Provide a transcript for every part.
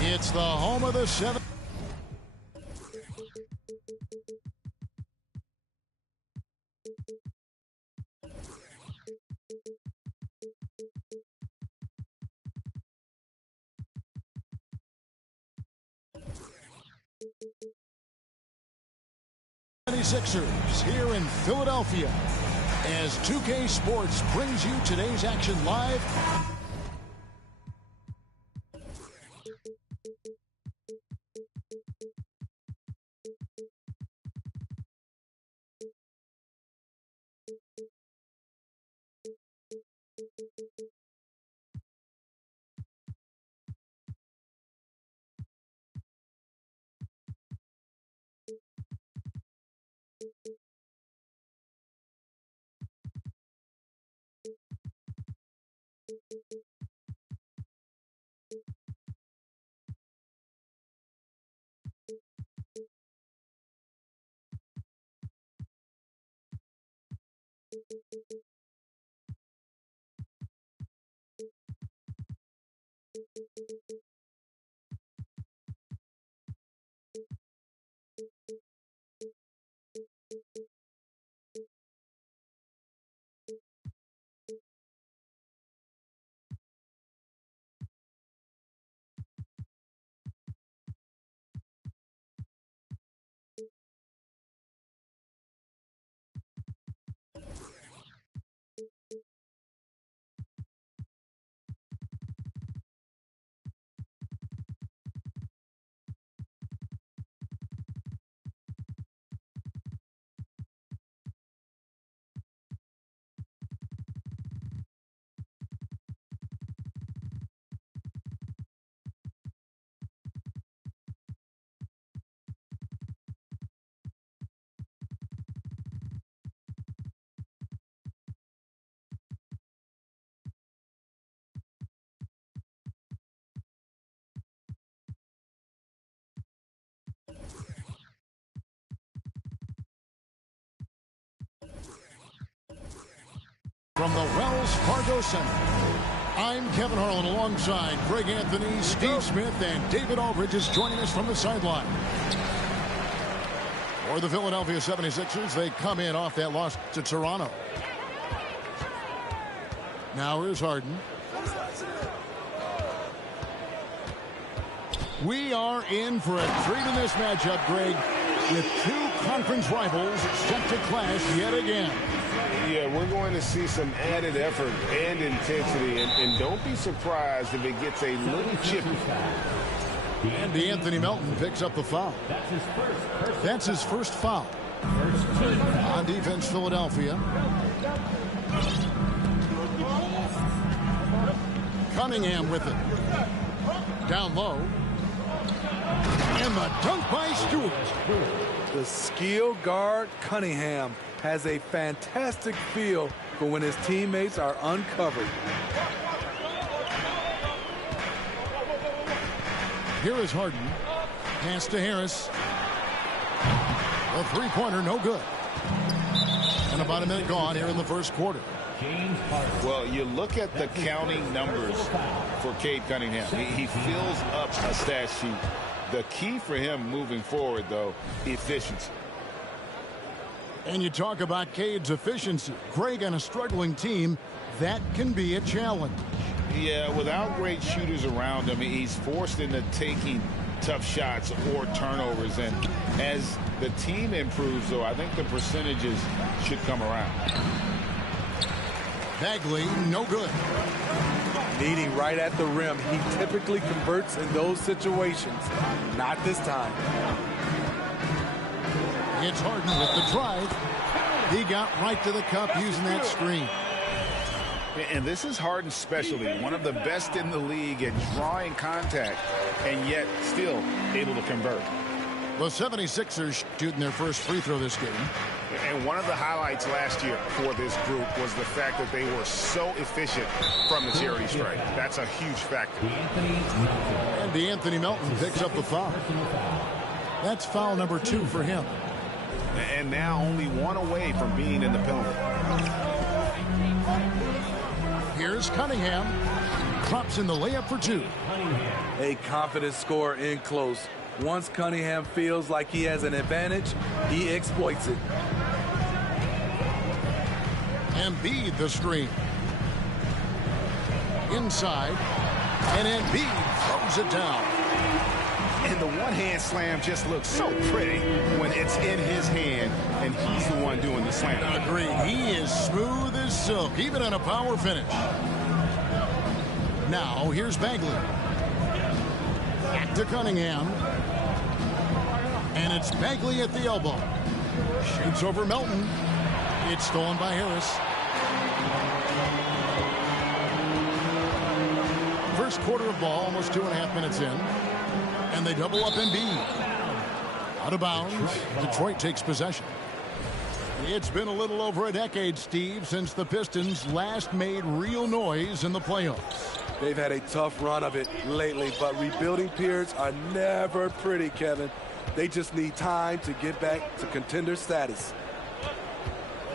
It's the home of the 7. Sixers here in Philadelphia as 2K Sports brings you today's action live. From the Wells Fargo Center, I'm Kevin Harlan alongside Greg Anthony, Steve Smith, and David Aldridge is joining us from the sideline. For the Philadelphia 76ers, they come in off that loss to Toronto. Now here's Harden. We are in for a treat in this matchup, Greg, with two conference rivals set to clash yet again. Yeah, we're going to see some added effort and intensity, and don't be surprised if it gets a little chippy. And Anthony Melton picks up the foul. That's his first foul. On defense, Philadelphia. Cunningham with it. Down low. And the dunk by Stewart. The skill guard Cunningham has a fantastic feel for when his teammates are uncovered. Here is Harden. Pass to Harris. A three-pointer, no good. And about a minute gone here in the first quarter. Well, you look at the counting numbers for Cade Cunningham. He fills up a stat sheet. The key for him moving forward, though, efficiency. And you talk about Cade's efficiency. Greg, on a struggling team, that can be a challenge. Yeah, without great shooters around him, he's forced into taking tough shots or turnovers. And as the team improves, though, I think the percentages should come around. Bagley, no good. Meeting right at the rim, he typically converts in those situations. Not this time. It's Harden with the drive. He got right to the cup using that screen. And this is Harden's specialty, one of the best in the league at drawing contact, and yet still able to convert. The 76ers shooting their first free throw this game. And one of the highlights last year for this group was the fact that they were so efficient from the charity stripe. That's a huge factor. And Anthony Melton picks up the foul. That's foul number 2 for him. And now only one away from being in the penalty. Here's Cunningham. Drops in the layup for two. A confident scorer in close. Once Cunningham feels like he has an advantage, he exploits it. Embiid the screen. Inside. And Embiid throws it down. And the one-hand slam just looks so pretty when it's in his hand and he's the one doing the slam. Agreed. He is smooth as silk, even in a power finish. Now, here's Bagley. Back to Cunningham. And it's Bagley at the elbow. Shoots over Melton. It's stolen by Harris. First quarter of ball, almost 2.5 minutes in. And they double up Embiid. Out of bounds. Detroit takes possession. It's been a little over a decade, Steve, since the Pistons last made real noise in the playoffs. They've had a tough run of it lately, but rebuilding periods are never pretty, Kevin. They just need time to get back to contender status.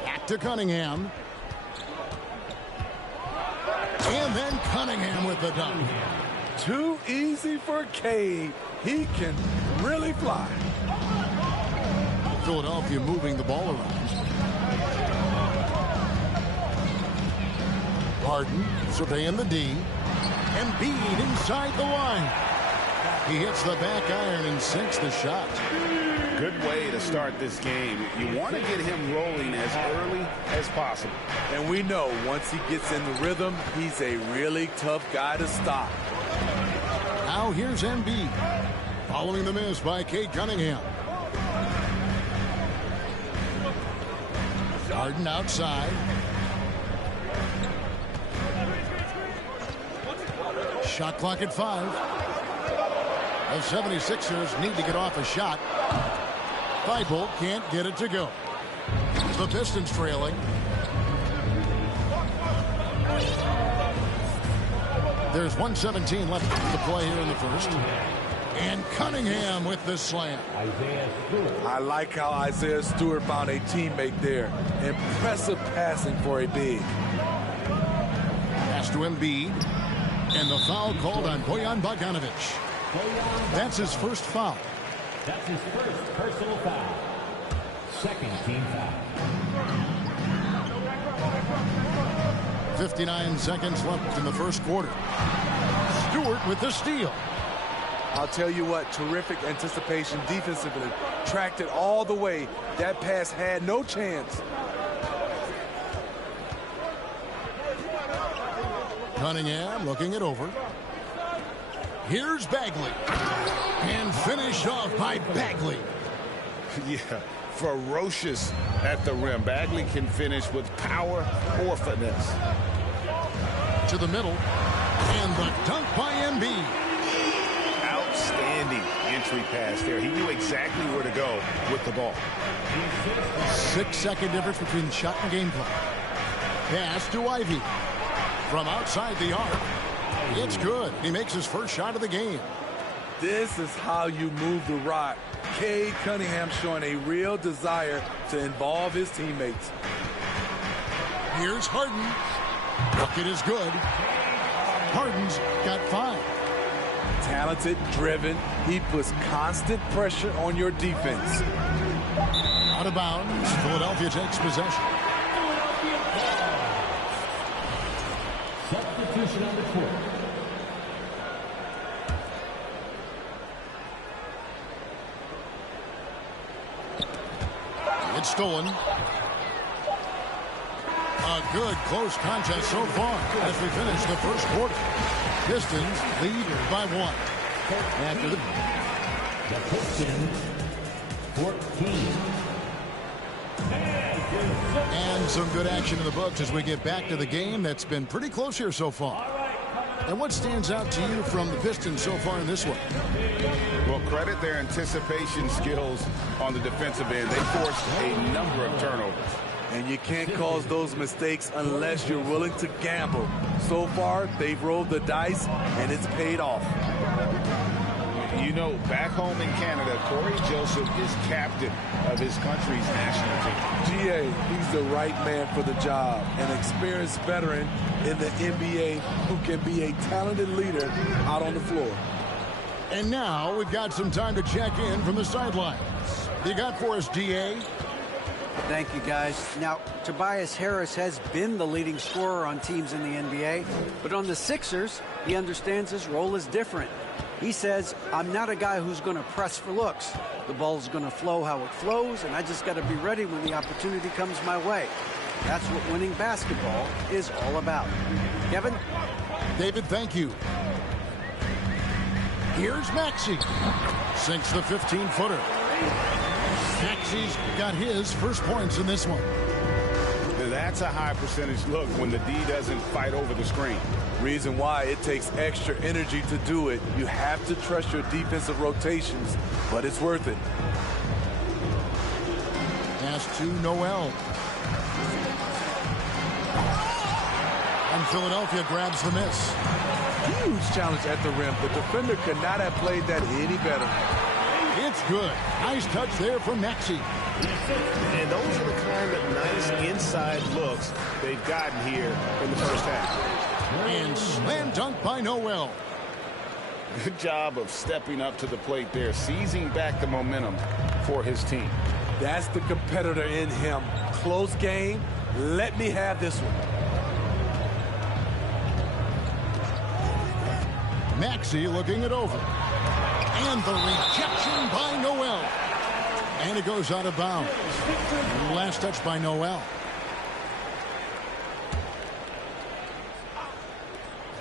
Back to Cunningham. And then Cunningham with the dunk. Too easy for Cade. He can really fly. Philadelphia moving the ball around. Harden surveying the D. Embiid inside the line. He hits the back iron and sinks the shot. Good way to start this game. You want to get him rolling as early as possible. And we know once he gets in the rhythm, he's a really tough guy to stop. Now here's Embiid. Following the miss by Cade Cunningham. Harden outside. Shot clock at 5. The 76ers need to get off a shot. Thibault can't get it to go. The Pistons trailing. There's 1:17 left to play here in the first. And Cunningham with the slam. I like how Isaiah Stewart found a teammate there. Impressive passing for a big. Pass to Embiid. And the foul called on Bojan Bogdanovic. That's his first foul. That's his first personal foul. Second team foul. 59 seconds left in the first quarter. Stewart with the steal. I'll tell you what, terrific anticipation defensively. Tracked it all the way. That pass had no chance. Cunningham looking it over. Here's Bagley. And finished off by Bagley. Yeah, ferocious at the rim. Bagley can finish with power or finesse. To the middle. And the dunk by Embiid. Outstanding entry pass there. He knew exactly where to go with the ball. 6-second difference between shot and gameplay. Pass to Ivy. From outside the arc. It's good. He makes his first shot of the game. This is how you move the rock. Cade Cunningham showing a real desire to involve his teammates. Here's Harden. Bucket is good. Harden's got 5. Talented, driven. He puts constant pressure on your defense. Out of bounds. Philadelphia takes possession. Substitution on the court. It's stolen. A good close contest so far as we finish the first quarter. Pistons lead by 1. After the Pistons 14. And some good action in the books as we get back to the game that's been pretty close here so far. And what stands out to you from the Pistons so far in this one? Well, credit their anticipation skills on the defensive end. They forced a number of turnovers. And you can't cause those mistakes unless you're willing to gamble. So far, they've rolled the dice, and it's paid off. You You know, back home in Canada, Corey Joseph is captain of his country's national team. GA, he's the right man for the job. An experienced veteran in the NBA who can be a talented leader out on the floor. And now we've got some time to check in from the sidelines. You got for us, DA? Thank you, guys. Now, Tobias Harris has been the leading scorer on teams in the NBA, but on the Sixers, he understands his role is different. He says, I'm not a guy who's going to press for looks. The ball's going to flow how it flows, and I just got to be ready when the opportunity comes my way. That's what winning basketball is all about. Kevin? David, thank you. Here's Maxey. Sinks the 15-footer. Maxey's got his first points in this one. That's a high percentage look when the D doesn't fight over the screen. Reason why it takes extra energy to do it. You have to trust your defensive rotations, but it's worth it. Pass to Noel. And Philadelphia grabs the miss. Huge challenge at the rim. The defender could not have played that any better. It's good. Nice touch there from Maxey. And those are the kind of nice inside looks they've gotten here in the first half. And slam dunk by Noel. Good job of stepping up to the plate there, seizing back the momentum for his team. That's the competitor in him. Close game. Let me have this one. Maxey looking it over. And the rejection by Noel. And it goes out of bounds. Last touch by Noel.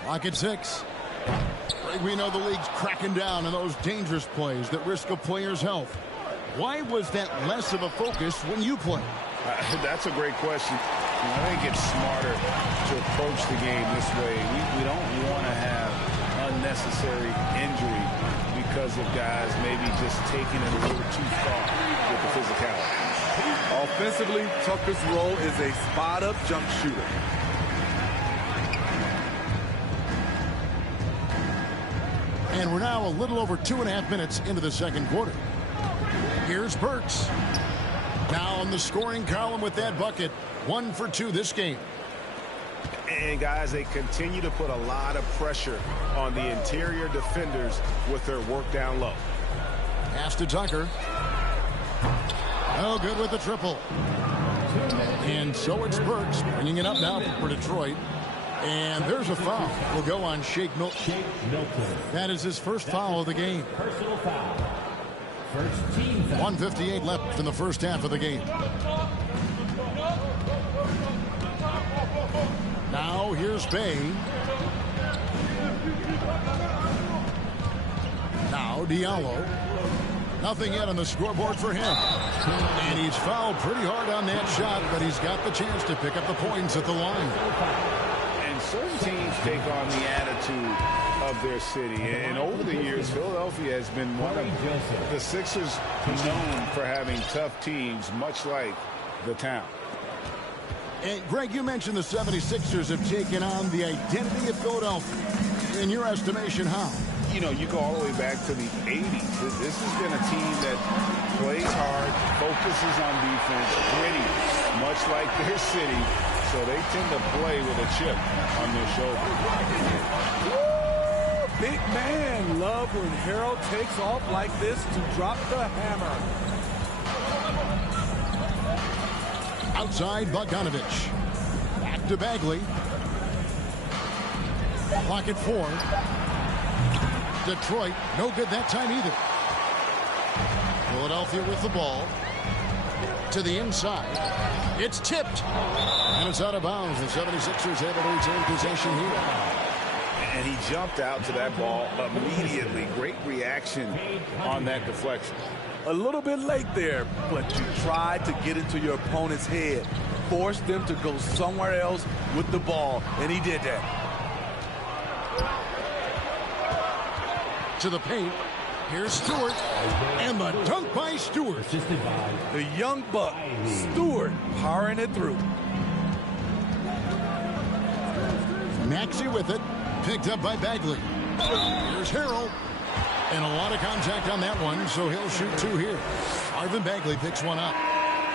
Clock at 6. We know the league's cracking down on those dangerous plays that risk a player's health. Why was that less of a focus when you play? That's a great question. I think it's smarter to approach the game this way. We don't want to have unnecessary injury because of guys maybe just taking it a little too far with the physicality. Offensively, Tucker's role is a spot-up jump shooter. And we're now a little over 2.5 minutes into the second quarter. Here's Burks. Now on the scoring column with that bucket. 1 for 2 this game. And guys, they continue to put a lot of pressure on the interior defenders with their work down low. Pass to Tucker. Oh, good with the triple. And so it's Burks bringing it up now for Detroit. And there's a foul. Will go on Shake Milton. That is his first foul of the game. Personal foul. First team foul. 1:58 left in the first half of the game. Now here's Bay. Now Diallo. Nothing yet on the scoreboard for him. And he's fouled pretty hard on that shot, but he's got the chance to pick up the points at the line. And certain teams take on the attitude of their city. And over the years, Philadelphia has been one of the Sixers known for having tough teams, much like the town. And Greg, you mentioned the 76ers have taken on the identity of Philadelphia. In your estimation, how? You know, you go all the way back to the 80s. This has been a team that plays hard, focuses on defense, gritty, much like their city. So they tend to play with a chip on their shoulder. Woo! Big man. Love when Harold takes off like this to drop the hammer. Outside, Bogdanovich. Back to Bagley. Clock at 4. Detroit, no good that time either. Philadelphia with the ball. To the inside. It's tipped. And it's out of bounds. The 76ers able to retain possession here. And he jumped out to that ball immediately. Great reaction on that deflection. A little bit late there, but you tried to get into your opponent's head. Force them to go somewhere else with the ball, and he did that. To the paint. Here's Stewart. And the dunk by Stewart. The young buck, Stewart, powering it through. Maxey with it. Picked up by Bagley. Here's Harrell. And a lot of contact on that one, so he'll shoot 2 here. Marvin Bagley picks one up.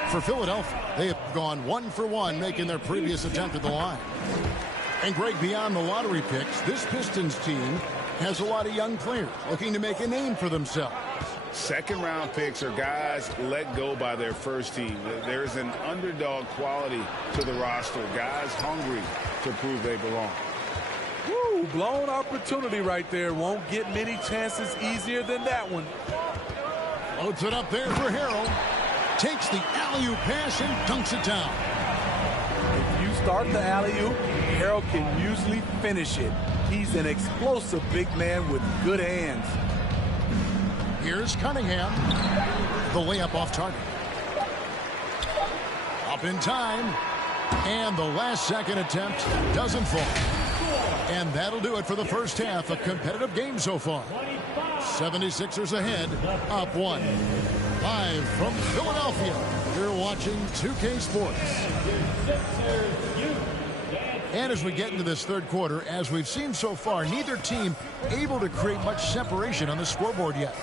For Philadelphia, they have gone 1 for 1, making their previous attempt at the line. And Greg, beyond the lottery picks, this Pistons team has a lot of young players looking to make a name for themselves. Second-round picks are guys let go by their first team. There's an underdog quality to the roster. Guys hungry to prove they belong. Woo, blown opportunity right there. Won't get many chances easier than that one. Loads it up there for Harrell. Takes the alley-oop pass and dunks it down. If you start the alley-oop, Harrell can usually finish it. He's an explosive big man with good hands. Here's Cunningham. The layup off target. Up in time. And the last-second attempt doesn't fall. And that'll do it for the first half. A competitive game so far. 76ers ahead, up 1. Live from Philadelphia, you're watching 2K Sports. And as we get into this third quarter, as we've seen so far, neither team able to create much separation on the scoreboard yet.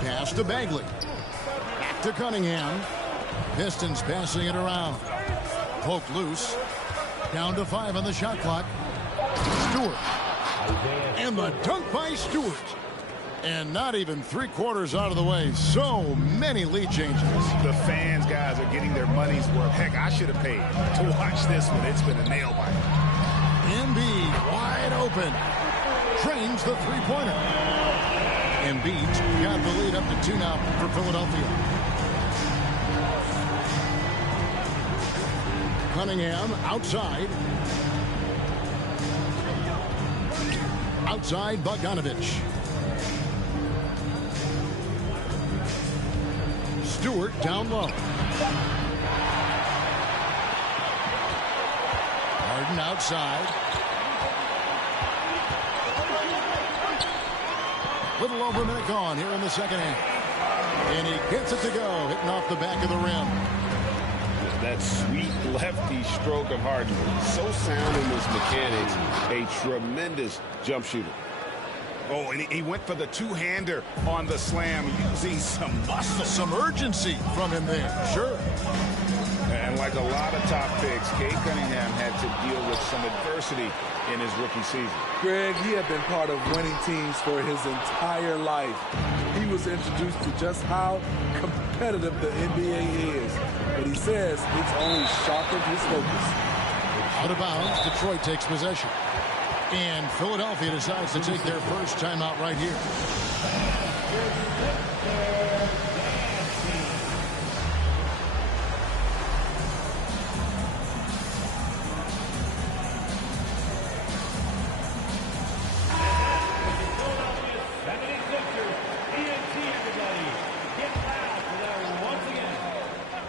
Pass to Bagley. Back to Cunningham. Pistons passing it around. Poke loose. Down to 5 on the shot clock. Stewart. And the dunk by Stewart. And not even 3/4 out of the way. So many lead changes. The fans, guys, are getting their money's worth. Heck, I should have paid to watch this one. It's been a nail biter. Embiid wide open. Trains the three-pointer. Embiid's got the lead up to 2 now for Philadelphia. Cunningham outside. Outside Bogdanovich. Stewart down low. Harden outside. Little over a minute gone here in the second half. And he gets it to go, hitting off the back of the rim. That sweet lefty stroke of Harden. So sound in his mechanics. A tremendous jump shooter. Oh, and he went for the two-hander on the slam, using some muscle. Some urgency from him there, sure. And like a lot of top picks, Kate Cunningham had to deal with some adversity in his rookie season. Greg, he had been part of winning teams for his entire life. He was introduced to just how competitive the NBA is. But he says it's only sharpened his focus. Out of bounds, Detroit takes possession. And Philadelphia decides to take their first timeout right here.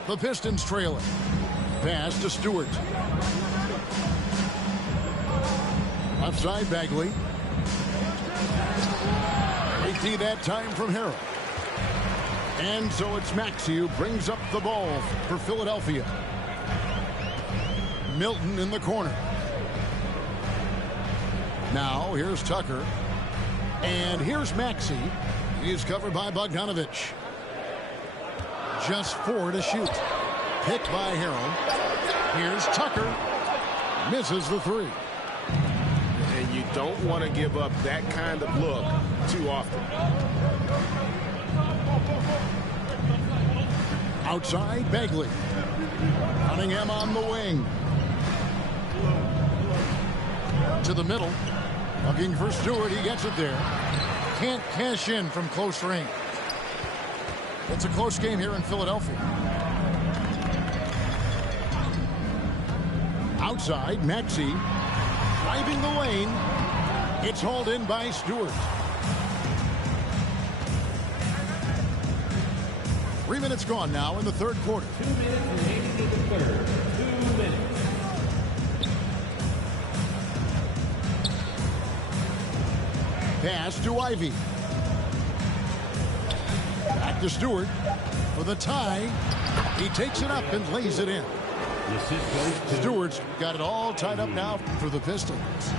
The Pistons trailing. Pass to Stewart. Left side, Bagley. Great D that time from Harrell. And so it's Maxey who brings up the ball for Philadelphia. Milton in the corner. Now here's Tucker. And here's Maxey. He's covered by Bogdanovich. Just 4 to shoot. Picked by Harrell. Here's Tucker. Misses the 3. And you don't want to give up that kind of look too often. Outside, Bagley. Cunningham on the wing. To the middle. Looking for Stewart. He gets it there. Can't cash in from close range. It's a close game here in Philadelphia. Outside, Maxey driving the lane. It's hauled in by Stewart. 3 minutes gone now in the third quarter. 2 minutes remaining in the third. 2 minutes. Pass to Ivy. Back to Stewart for the tie. He takes it up and lays it in. The assist goes to Stewart's got it all tied up now for the Pistons.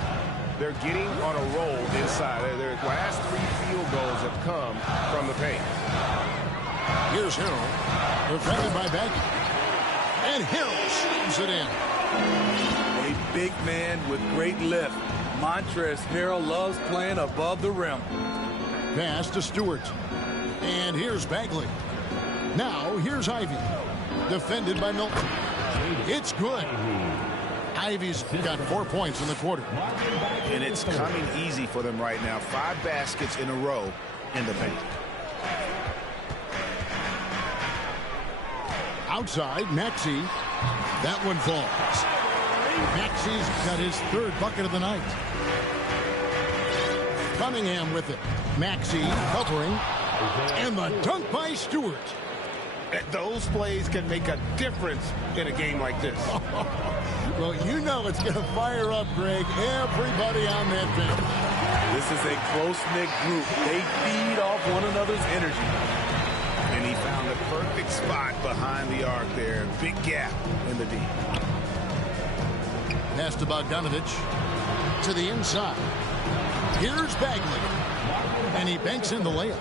They're getting on a roll inside. Their last 3 field goals have come from the paint. Here's Harrell, defended by Becky. And Harrell shoots it in. A big man with great lift. Montrezl Harrell loves playing above the rim. Pass to Stewart. And here's Bagley. Now here's Ivy. Defended by Milton. It's good. Ivy's got 4 points in the quarter. And it's coming easy for them right now. 5 baskets in a row in the paint. Outside, Maxey. That one falls. Maxey's got his 3rd bucket of the night. Cunningham with it. Maxey covering. And the dunk by Stewart. Those plays can make a difference in a game like this. Well, you know it's going to fire up, Greg. Everybody on that bench. This is a close-knit group. They feed off one another's energy. And he found the perfect spot behind the arc there. Big gap in the D. Pass to Bogdanovich. To the inside. Here's Bagley. And he banks in the layup.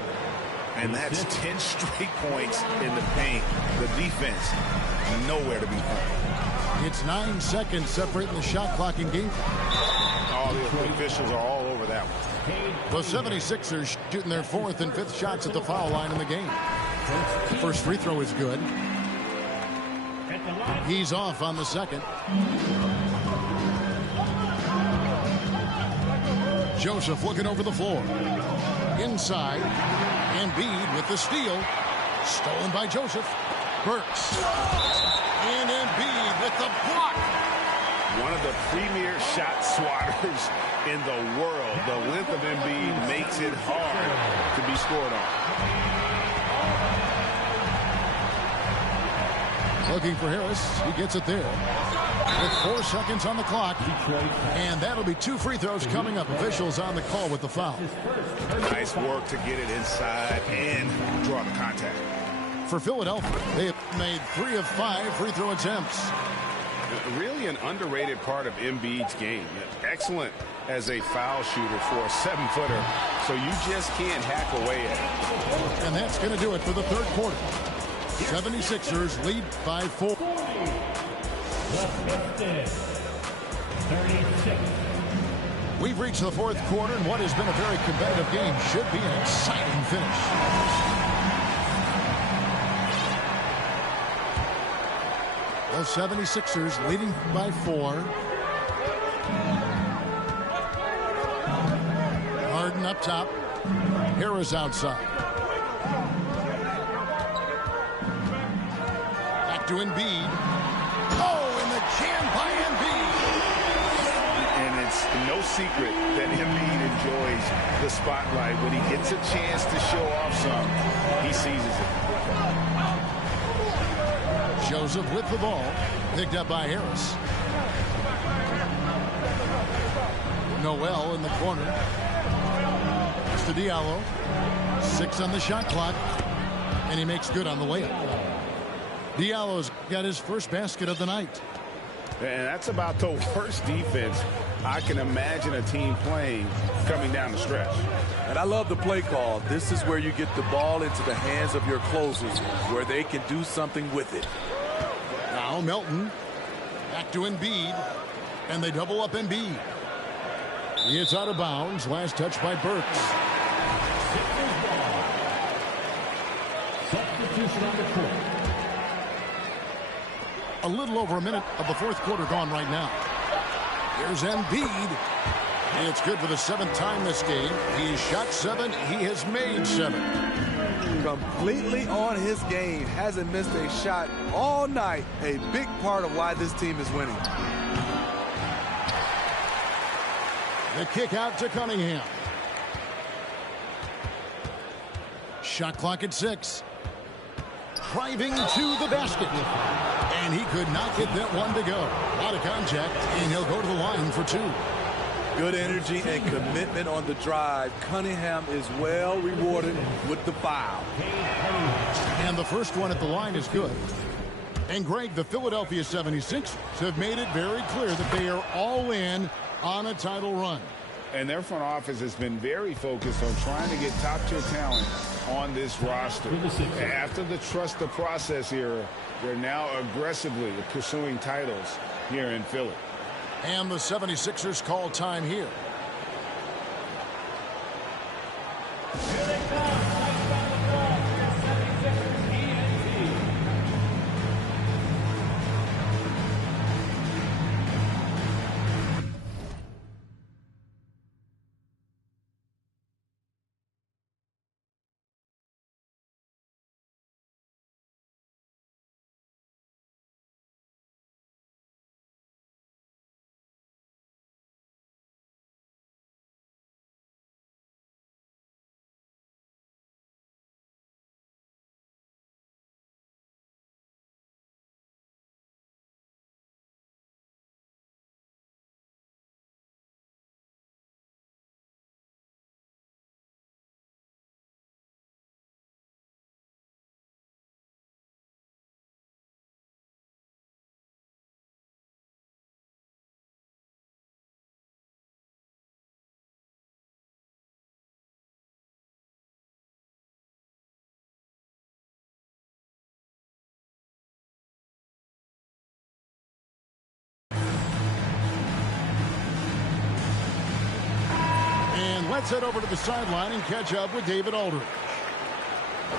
And that's 10 straight points in the paint. The defense, nowhere to be found. It's 9 seconds separating the shot clock in game. All the officials are all over that one. The 76ers shooting their 4th and 5th shots at the foul line in the game. The first free throw is good. He's off on the second. Joseph looking over the floor. Inside. Embiid with the steal. Stolen by Joseph. Burks. And Embiid with the block. One of the premier shot swatters in the world. The length of Embiid makes it hard to be scored on. Looking for Harris. He gets it there. With 4 seconds on the clock. And that'll be 2 free throws coming up. Officials on the call with the foul. Nice work to get it inside and draw the contact. For Philadelphia, they have made 3 of 5 free throw attempts. Really an underrated part of Embiid's game. Excellent as a foul shooter for a 7-footer. So you just can't hack away at it. And that's going to do it for the 3rd quarter. 76ers lead by 4. We've reached the 4th quarter, and what has been a very competitive game should be an exciting finish. The 76ers leading by 4. Harden up top. Harris outside. Back to Embiid. Oh, and the jam by Embiid. And it's no secret that Embiid enjoys the spotlight. When he gets a chance to show off some, he seizes it. Joseph with the ball. Picked up by Harris. Noel in the corner. It's to Diallo. 6 on the shot clock. And he makes good on the layup. Diallo's got his first basket of the night. And that's about the worst defense I can imagine a team playing coming down the stretch. And I love the play call. This is where you get the ball into the hands of your closers, where they can do something with it. Now Melton. Back to Embiid. And they double up Embiid. It's out of bounds. Last touch by Burks. Substitution on the court. A little over a minute of the 4th quarter gone right now. Here's Embiid. And it's good for the 7th time this game. He's shot 7. He has made 7. Completely on his game. Hasn't missed a shot all night. A big part of why this team is winning. The kick out to Cunningham. Shot clock at 6. Driving to the basket. And he could not get that one to go. Out of contact, and he'll go to the line for 2. Good energy and commitment on the drive. Cunningham is well rewarded with the foul. And the first one at the line is good. And Greg, the Philadelphia 76ers have made it very clear that they are all in on a title run. And their front office has been very focused on trying to get top-tier talent on this roster. After the trust the process era, they're now aggressively pursuing titles here in Philly. And the 76ers call time here. Here they come. Right down the ball for your 76ers ENT. Let's head over to the sideline and catch up with David Aldridge.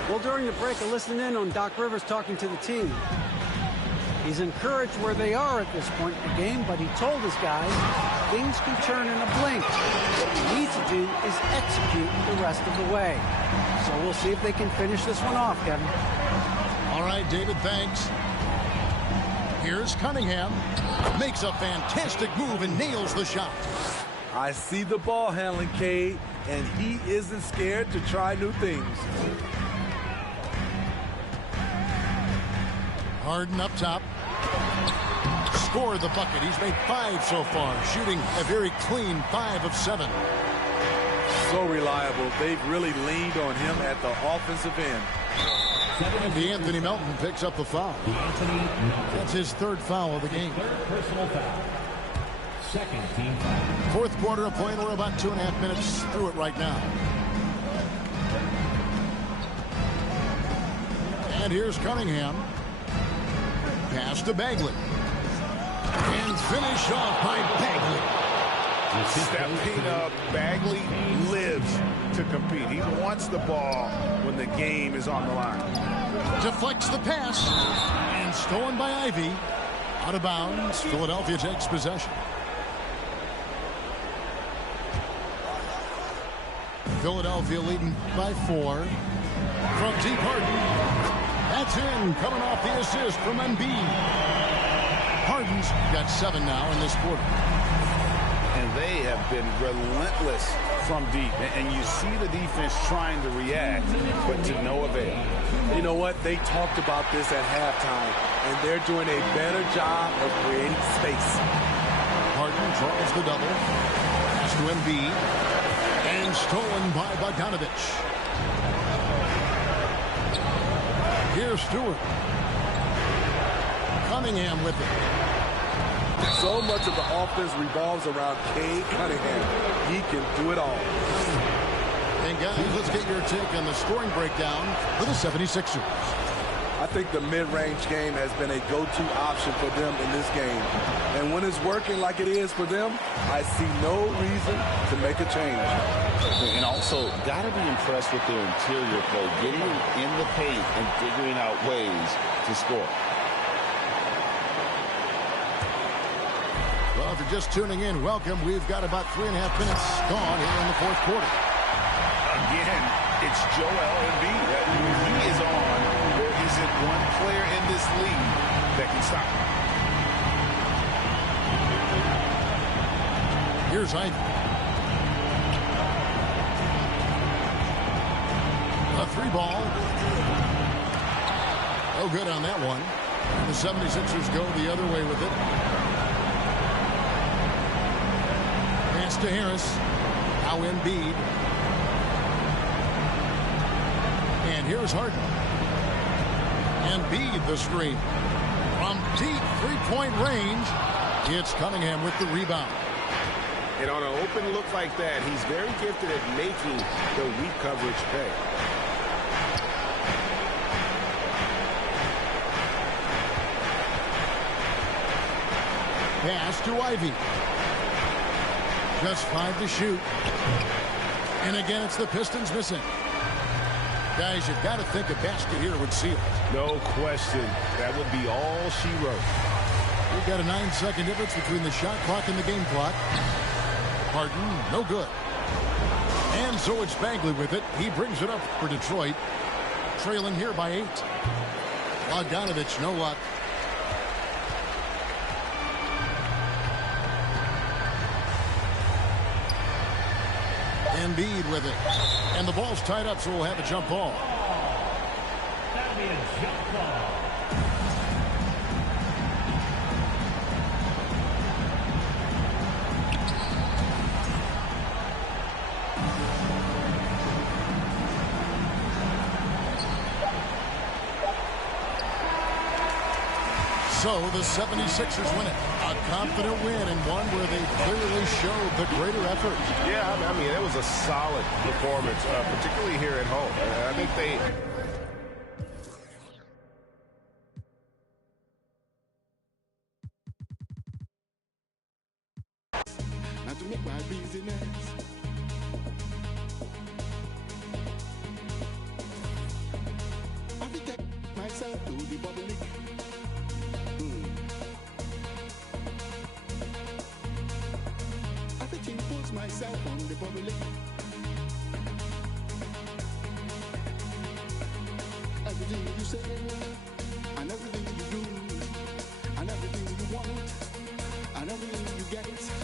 Well, during the break, I listened in on Doc Rivers talking to the team. He's encouraged where they are at this point in the game, but he told his guys things can turn in a blink. What we need to do is execute the rest of the way. So we'll see if they can finish this one off, Kevin. All right, David, thanks. Here's Cunningham. Makes a fantastic move and nails the shot. I see the ball handling, Cade, and he isn't scared to try new things. Harden up top. Score the bucket. He's made 5 so far, shooting a very clean 5 of 7. So reliable. They've really leaned on him at the offensive end. And Anthony Melton picks up the foul. That's his 3rd foul of the game. 3rd personal foul. 2nd team foul. 4th quarter of play. We're about 2.5 minutes through it right now. And here's Cunningham. Pass to Bagley. And finish off by Bagley. Stepping up, Bagley lives to compete. He wants the ball when the game is on the line. Deflects the pass. And stolen by Ivy. Out of bounds. Philadelphia takes possession. Philadelphia leading by 4. From deep Harden. That's in, coming off the assist from Embiid. Harden's got 7 now in this quarter. And they have been relentless from deep. And you see the defense trying to react, but to no avail. You know what? They talked about this at halftime, and they're doing a better job of creating space. Harden draws the double. Pass to Embiid. And stolen by Bogdanovich. Here's Stewart. Cunningham with it. So much of the offense revolves around Cade Cunningham. He can do it all. And guys, let's get your take on the scoring breakdown for the 76ers. I think the mid-range game has been a go-to option for them in this game. And when it's working like it is for them, I see no reason to make a change. And also, got to be impressed with their interior play, getting in the paint and figuring out ways to score. Well, if you're just tuning in, welcome. We've got about 3.5 minutes gone here in the 4th quarter. Again, it's Joel Embiid. When he is on, there isn't one player in this league that can stop him. Here's Ivy. A 3-ball. No good on that one. And the 76ers go the other way with it. Pass to Harris. Now Embiid. And here's Harden. Embiid the screen. Deep three-point range. It's Cunningham with the rebound. And on an open look like that, he's very gifted at making the weak coverage pay. Pass to Ivy. Just 5 to shoot. And again, it's the Pistons missing. Guys, you've got to think a basket here would seal it. No question. That would be all she wrote. We've got a 9-second difference between the shot clock and the game clock. Harden, no good. And so it's Bagley with it. He brings it up for Detroit. Trailing here by 8. Bogdanovich, no luck. Embiid with it. And the ball's tied up, so we'll have a jump ball. That'll be a jump ball. So the 76ers win it. A confident win and one where they clearly showed the greater effort. Yeah, I mean, it was a solid performance, particularly here at home. I think they... Not to make my business. I will take myself to the public. I will impose myself on the public. Everything you say, and everything you do, and everything you want, and everything you get.